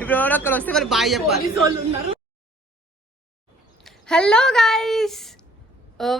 ఇప్పుడు ఎవరొక్కరు వస్తే మరి బాయ్ చెప్పాలి. Hello guys,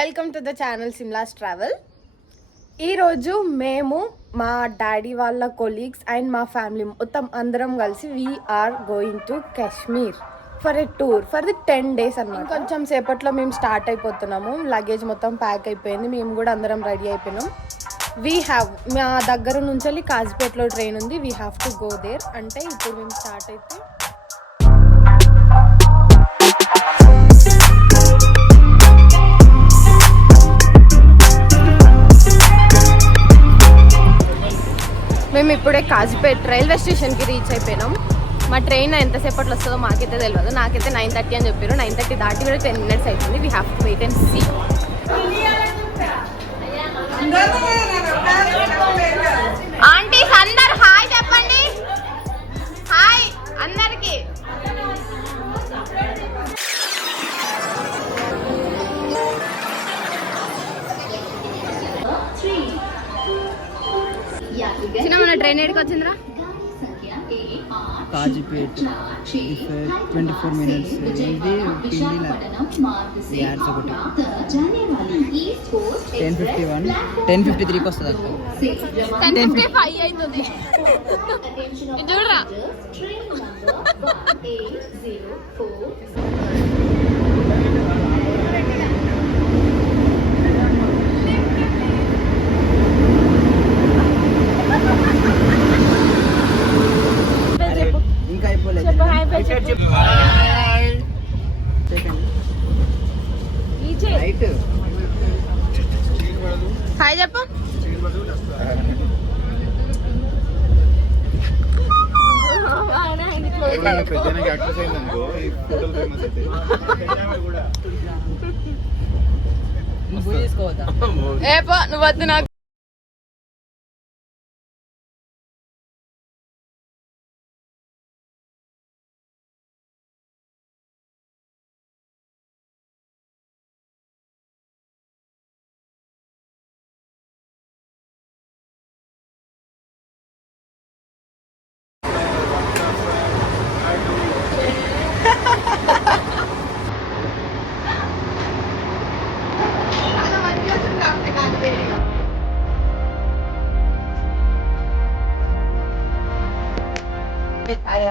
welcome to the channel Simla's travel. ఈరోజు మేము మా డాడీ వాళ్ళ కొలీగ్స్ అండ్ మా ఫ్యామిలీ మొత్తం అందరం కలిసి we are going to Kashmir for a tour for the 10 days అన్నమాట. కొంచెం సేపట్లో మేము స్టార్ట్ అయిపోతున్నాము. లగేజ్ మొత్తం ప్యాక్ అయిపోయింది, మేము కూడా అందరం రెడీ అయిపోయినాం. మా దగ్గర నుంచి వెళ్ళి కాజీపేటలో ట్రైన్ ఉంది. We have to go there. అంటే ఇప్పుడు మేము స్టార్ట్ అయితే మేము ఇప్పుడే కాజీపేట రైల్వే స్టేషన్కి రీచ్ అయిపోయినాం. మా ట్రైన్ ఎంతసేపట్లో వస్తుందో మాకైతే తెలియదు. నాకైతే 9:30 అని చెప్పారు. 9:30 దాటి కూడా 10 minutes అవుతుంది. We have to wait and see. Aunties అందరు హాయ్ చెప్పండి. హాయ్ అందరికి. చిన్న మన ట్రైన్ ఏడికి వచ్చిందిరా? కాజీపేట్ 24 minutes. ఇది యాడ్స్ ఒకటి 10:51 10:53కి వస్తుంది అక్క. 10:55 అవుతుంది చూడరా. ఇంకా అయిపోలేదు. హాయ్ చెప్పు. నువ్వు వద్దు నాకు.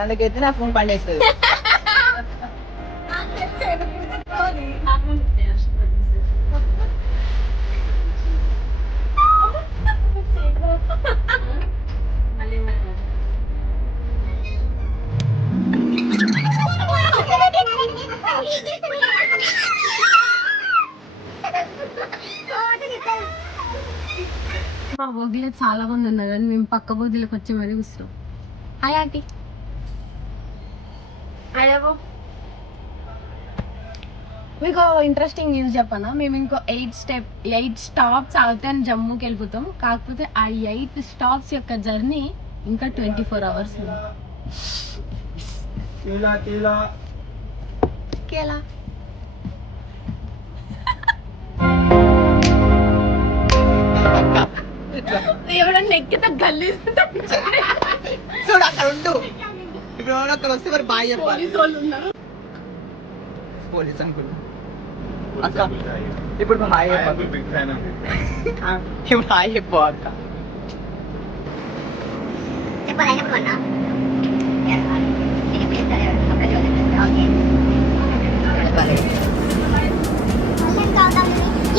అందుకైతే నా ఫోన్ పండేస్తుంది. మా బోగిలో చాలా మంది ఉన్నారు కానీ మేము పక్క బోగిలోకి వచ్చి మరీ కూర్చున్నాం. Hi aunty. మీకు ఇంట్రెస్టింగ్ న్యూస్ చెప్పనా? మేము ఇంకో 8 stops ఆగితే జమ్మూకి వెళ్ళిపోతాం. కాకపోతే ఆ 8 stops యొక్క జర్నీ ఇంకా 24 hours. ఎవడన్నా ఎక్కితే గల్లీ చూడు అక్కడ ఉండు. ఇప్పుడు ఎవరొక్కరు వస్తే మరి బాయ్ చెప్పాలి. పోలీస్ అంకుల్ అక్క. ఇప్పుడు హాయ్ చెప్పాలి. ఇప్పుడు హాయ్ చెప్పు అక్క.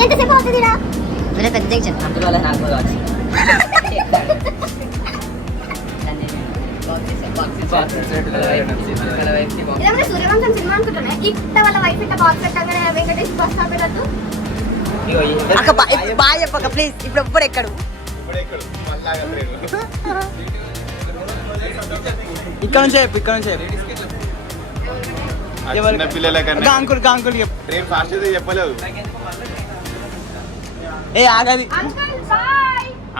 ఎంతసేపు అవుతుందిరా? పెద్ద జంక్షన్ అందులో వల్ల నాకు సూర్యవంశం సినిమా అనుకుంటున్నా. ఇట్ట వాళ్ళ వైఫ్ ఇట్ట బాక్స్ పెట్టగానే వెంకటేష్ బస్ స్టాప్ వెళ్ళదు. అక్క బాయ్ చెప్పక ప్లీజ్. ఇప్పుడు ఎప్పుడు ఎక్కడు? ఇక్కడ నుంచి చెప్పు. ఇక్కడ నుంచి అంకుల్ అంకుల్ చెప్పలేదు. ఏ ఆగది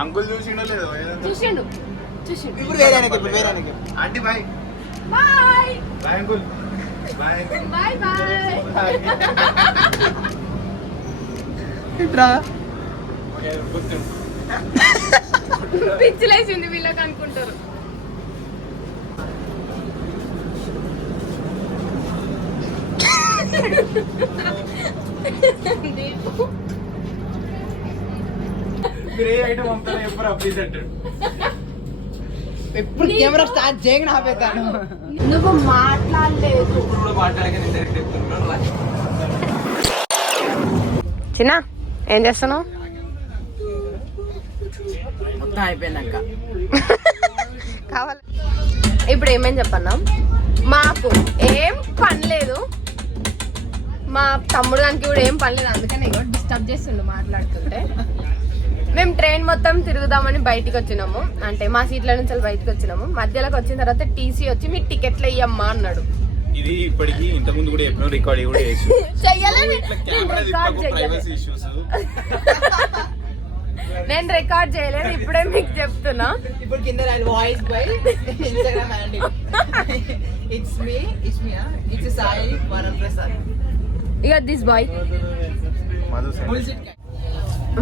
అంకుల్ చూసిండో లేదో. చూసిండు. ఇప్పుడు వేరే aunty bye. Bye bye uncle. Bye bye bye. ఇట్రా పిచ్చిలేసింది వీళ్ళకి అనుకుంటారు. ఎప్పుడు కెమెరా స్టార్ట్ చేయగా ఆపేతాను. నువ్వు మాట్లాడలేదు. చిన్న ఏం చేస్తున్నావు? మొత్తం అయిపోయిందాక కావాలి. ఇప్పుడు ఏమేం చెప్పన్నా, మాకు ఏం పని లేదు, మా తమ్ముడు దానికి కూడా ఏం పని లేదు, అందుకని డిస్టర్బ్ చేస్తుండు మాట్లాడుతుంటే. మేము ట్రైన్ మొత్తం తిరుగుదామని బయటికి వచ్చినాము, అంటే మా సీట్ల నుంచి బయటకు వచ్చినాము. మధ్యలోకి వచ్చిన తర్వాత టీసీ వచ్చి మీ టికెట్లు ఇయ్యమ్మా అన్నాడు. ఇది ఇప్పటికి ఇంత ముందు కూడా ఎప్పుడో రికార్డ్ కూడా చేసి నేను రికార్డ్ చేయలేదు, ఇప్పుడే మీకు చెప్తున్నా. ఇప్పుడు కింద voice by Instagram handle it's me it's Sai Varaprasad. ఇక దిస్ బాయ్.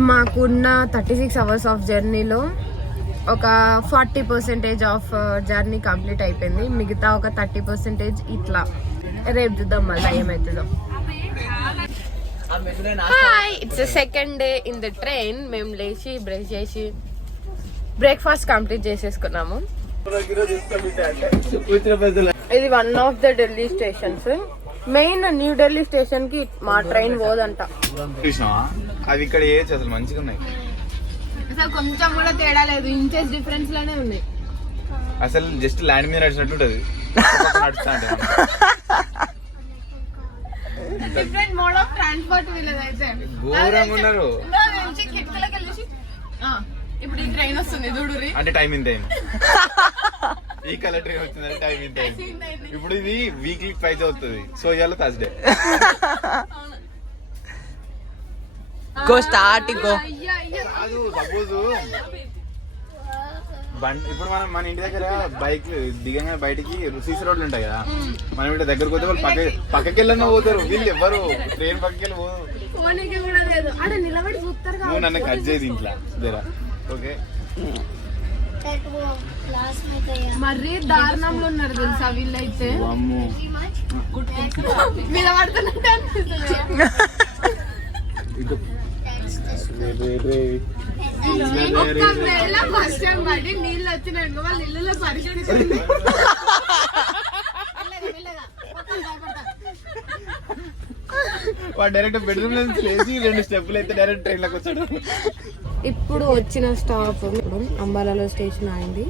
మాకున్న 36 hours ఆఫ్ జర్నీలో ఒక 40% ఆఫ్ జర్నీ కంప్లీట్ అయిపోయింది. మిగతా ఒక 30% ఇట్లా రేపు చూద్దాం మళ్ళీ ఏమవుతుందో. Hi, it's second day in the train. మేము లేచి బ్రష్ చేసి బ్రేక్ఫాస్ట్ కంప్లీట్ చేసేసుకున్నాము. ఇది one of the Delhi stations. Main new Delhi station కి మా ట్రైన్ పోదంట. అది ఇక్కడ ఏజ్ అసలు మంచిగా ఉన్నాయి, అసలు కొంచెం కూడా తేడా లేదు, ఇంచెస్ డిఫరెన్స్ లోనే ఉన్నాయి. అసలు జస్ట్ ల్యాండ్ మీద నడిచినట్టు ఉంటది. డిఫరెంట్ మోడ్ ఆఫ్ ట్రాన్స్పోర్ట్ వీళ్ళది అయితే. ఘోరంగా ఉన్నారు. కిటికీలోకి వెళ్ళేసి ఇప్పుడు ఈ ట్రైన్ వస్తుంది చూడురి అంటే టైం ఇంత అయింది. ఈ కలర్ ట్రైన్ వచ్చిందంటే టైం ఇంత అయింది. ఇప్పుడు ఇది వీక్లీ ప్రైజ్ అవుతుంది. సో ఇవాళ థర్స్డే. Go start go. కాదు, సపోజ్ ఇప్పుడు మనం మన ఇంటి దగ్గర బైక్ దిగంగా బయటికి సీసీ రోడ్లు ఉంటాయి కదా, మనం ఇంటి దగ్గరకు పోతే వాళ్ళు పక్కకి వెళ్ళన్నా పోతారు. వీళ్ళు ఎవ్వరు ట్రైన్ పక్కకి వెళ్ళి పోదు. నువ్వు నన్ను కట్ చేయదు ఇంట్లో జరా. ఓకే, మరీ దారుణంలో ఉన్నారు తెలుసా వీళ్ళైతే. మీద పడుతున్నట్టు అనిపిస్తుంది. ఒకవేళ ఫస్ట్ టైం పడి నీళ్ళు వచ్చినాక వాళ్ళ ఇల్లులో పరిస్థితి వాడు డైరెక్ట్ బెడ్రూమ్ నుంచి లేచి 2 స్టెప్పులు అయితే డైరెక్ట్ ట్రైన్ లోకి వచ్చాడు. ఇప్పుడు వచ్చిన స్టాప్ అంబాలాలో స్టేషన్ ఆగింది.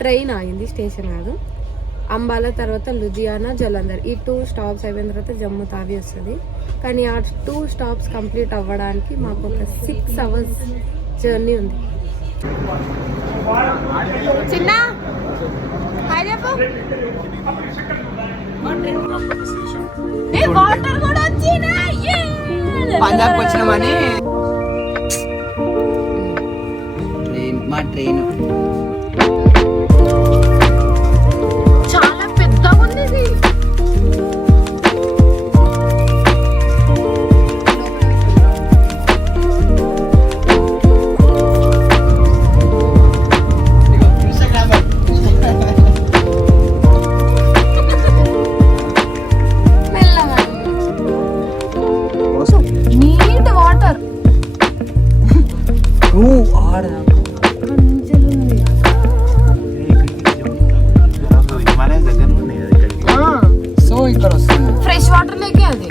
ట్రైన్ ఆగింది, స్టేషన్ కాదు. అంబాలా తర్వాత లుధియానా, జలంధర్, ఈ 2 స్టాప్స్ అయిపోయిన తర్వాత జమ్మూ తావి వస్తుంది. కానీ ఆ 2 స్టాప్స్ కంప్లీట్ అవ్వడానికి మాకు ఒక 6 hours జర్నీ ఉంది. చిన్న వాటర్ కూడా వచ్చినాయి. పంజాబ్కి వచ్చినామని ట్రైన్, మా ట్రైన్ చాలా పెద్దగా ఉంది ఇది. నీట్ వాటర్ సో ఇక్కడ వస్తుంది ఫ్రెష్ వాటర్ లేకే, అది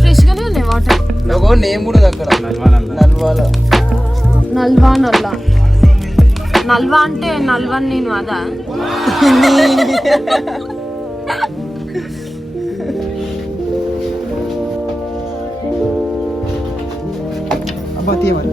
ఫ్రెష్ గానే ఉన్నాయి వాటర్. నేమ్ కూడా అక్కడ నల్వాల నల్వా నల్వా అంటే నల్వన్ నేను అదా. అబ్బా తీయమని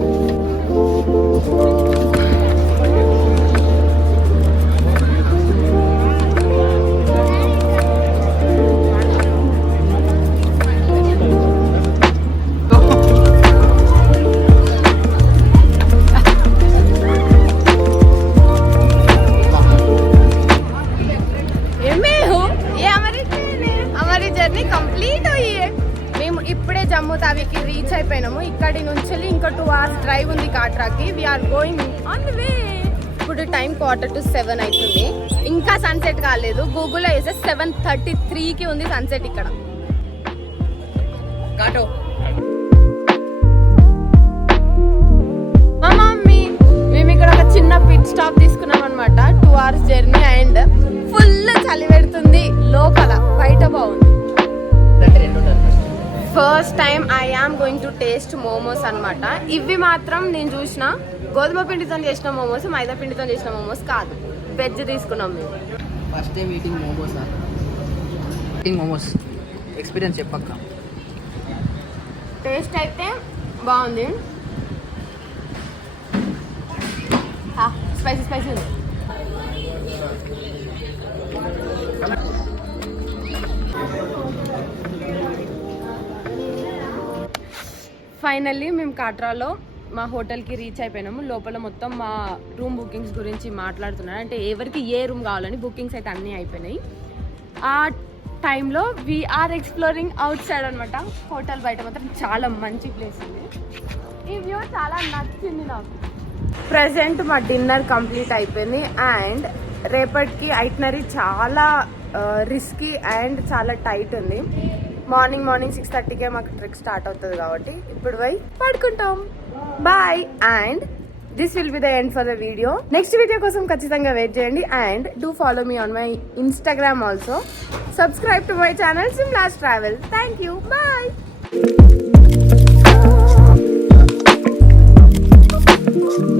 జర్నీ కంప్లీట్ అయ్యే మేము ఇప్పుడే జమ్మూ తావికి రీచ్ అయిపోయినాము. ఇక్కడి నుంచి ఇంకో 2 hours డ్రైవ్ ఉంది కాట్రాకి. We're going on the way. ఇప్పుడు టైం 6:45 అవుతుంది, ఇంకా సన్సెట్ కాలేదు. గూగుల్లో వేసే 7:33కి ఉంది సన్సెట్ ఇక్కడ. కాటో మా మమ్మీ మేము ఇక్కడ ఒక చిన్న పిట్ స్టాప్ తీసుకున్నాం అనమాట. 2 hours జర్నీ అండ్ ఫుల్ చలి పెడుతుంది లోపల, బయట బాగుంది. First time I am going to taste momos అనమాట. ఇవి మాత్రం నేను చూసిన గోధుమ పిండితో చేసిన మోమోస్, మైదా పిండితో చేసిన మోమోస్ కాదు, వెజ్ తీసుకున్నాం మేము. First time eating momos momos experience చెప్పక్క. టేస్ట్ అయితే బాగుంది, స్పైసీ స్పైసీ ఉంది. ఫైనల్లీ మేము కాట్రాలో మా హోటల్కి రీచ్ అయిపోయినాము. లోపల మొత్తం మా రూమ్ బుకింగ్స్ గురించి మాట్లాడుతున్నాను. అంటే ఎవరికి ఏ రూమ్ కావాలని బుకింగ్స్ అయితే అన్నీ అయిపోయినాయి. ఆ టైంలో వీఆర్ ఎక్స్ప్లోరింగ్ అవుట్ సైడ్ అనమాట. హోటల్ బయట మాత్రం చాలా మంచి ప్లేస్ ఉంది. ఈ వ్యూ చాలా నచ్చింది నాకు. ప్రజెంట్ మా డిన్నర్ కంప్లీట్ అయిపోయింది అండ్ రేపటికి ఐటనరీ చాలా రిస్కీ అండ్ చాలా టైట్ ఉంది. మార్నింగ్ 6:30కే మాకు ట్రెక్ స్టార్ట్ అవుతుంది కాబట్టి ఇప్పుడు పోయి పడుకుంటాం. Bye and this will be the end for the video. Next video కోసం ఖచ్చితంగా వెయిట్ చేయండి and do follow me on my Instagram also. Subscribe to my channel Simla's travel. Thank you. Bye.